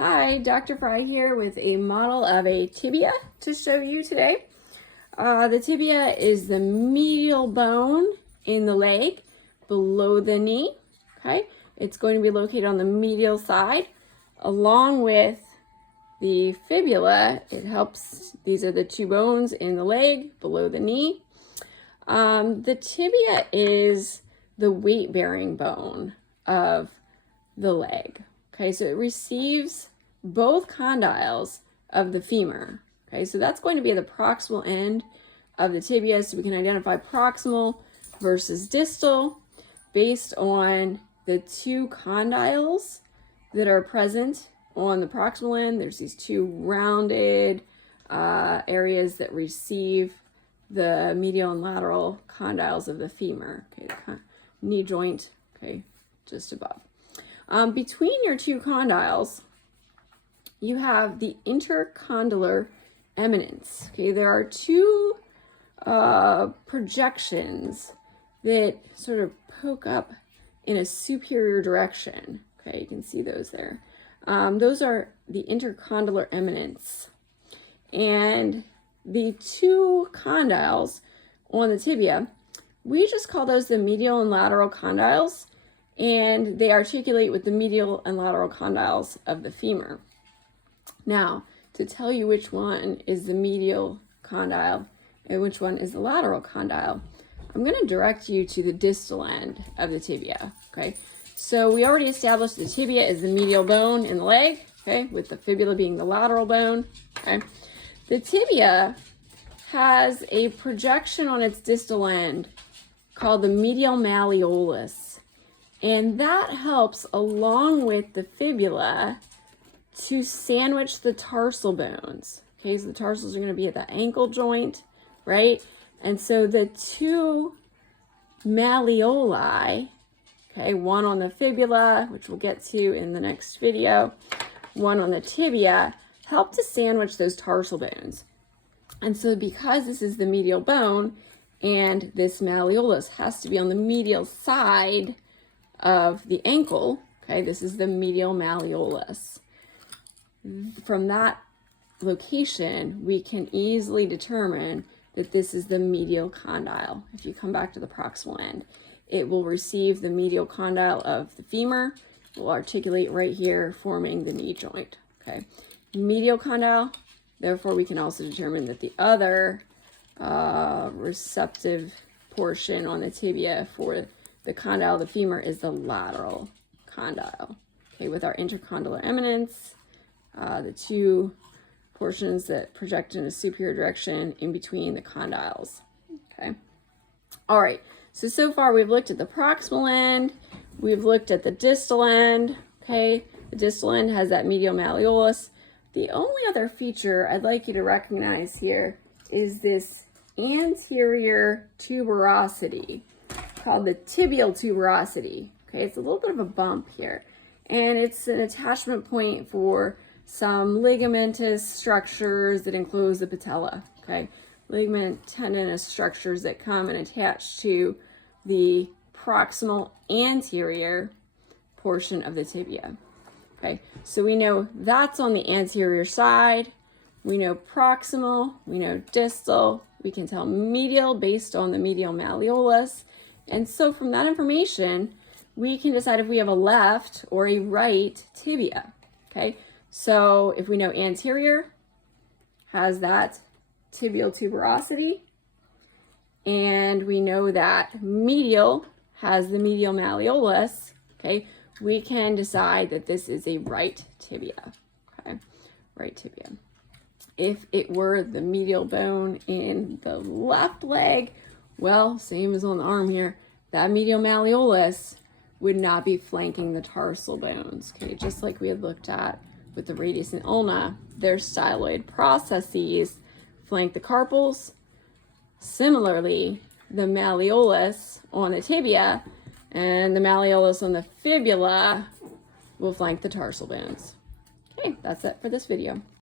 Hi, Dr. Fry here with a model of a tibia to show you today. The tibia is the medial bone in the leg below the knee. Okay, it's going to be located on the medial side along with the fibula. It helps, these are the two bones in the leg below the knee. The tibia is the weight-bearing bone of the leg. Okay, so it receives both condyles of the femur. Okay, so that's going to be the proximal end of the tibia, so we can identify proximal versus distal based on the two condyles that are present on the proximal end. There's these two rounded areas that receive the medial and lateral condyles of the femur. Okay, the knee joint, okay, just above. Between your two condyles, you have the intercondylar eminence. Okay, there are two projections that sort of poke up in a superior direction. Okay, you can see those there. Those are the intercondylar eminence. And the two condyles on the tibia, we just call those the medial and lateral condyles, and they articulate with the medial and lateral condyles of the femur. Now, to tell you which one is the medial condyle and which one is the lateral condyle, I'm going to direct you to the distal end of the tibia. Okay, so we already established the tibia is the medial bone in the leg, okay, with the fibula being the lateral bone. Okay, the tibia has a projection on its distal end called the medial malleolus, and that helps, along with the fibula, to sandwich the tarsal bones. Okay, so the tarsals are going to be at the ankle joint, right? And so the two malleoli, okay, one on the fibula, which we'll get to in the next video, one on the tibia, help to sandwich those tarsal bones. And so because this is the medial bone and this malleolus has to be on the medial side of the ankle, okay, this is the medial malleolus. From that location, we can easily determine that this is the medial condyle. If you come back to the proximal end, it will receive the medial condyle of the femur, will articulate right here, forming the knee joint. Okay, medial condyle, therefore we can also determine that the other receptive portion on the tibia for the condyle of the femur is the lateral condyle. Okay, with our intercondylar eminence, the two portions that project in a superior direction in between the condyles. Okay. All right. So far we've looked at the proximal end. We've looked at the distal end. Okay. The distal end has that medial malleolus. The only other feature I'd like you to recognize here is this anterior tuberosity called the tibial tuberosity. Okay. It's a little bit of a bump here, and it's an attachment point for some ligamentous structures that enclose the patella. Okay, ligament tendinous structures that come and attach to the proximal anterior portion of the tibia. Okay, so we know that's on the anterior side. We know proximal, we know distal, we can tell medial based on the medial malleolus. And so from that information, we can decide if we have a left or a right tibia. Okay, so if we know anterior has that tibial tuberosity, and we know that medial has the medial malleolus, okay, we can decide that this is a right tibia. Okay, right tibia. If it were the medial bone in the left leg, well, same as on the arm here, that medial malleolus would not be flanking the tarsal bones. Okay, just like we had looked at with the radius and ulna, their styloid processes flank the carpals. Similarly, the malleolus on the tibia and the malleolus on the fibula will flank the tarsal bones. Okay, that's it for this video.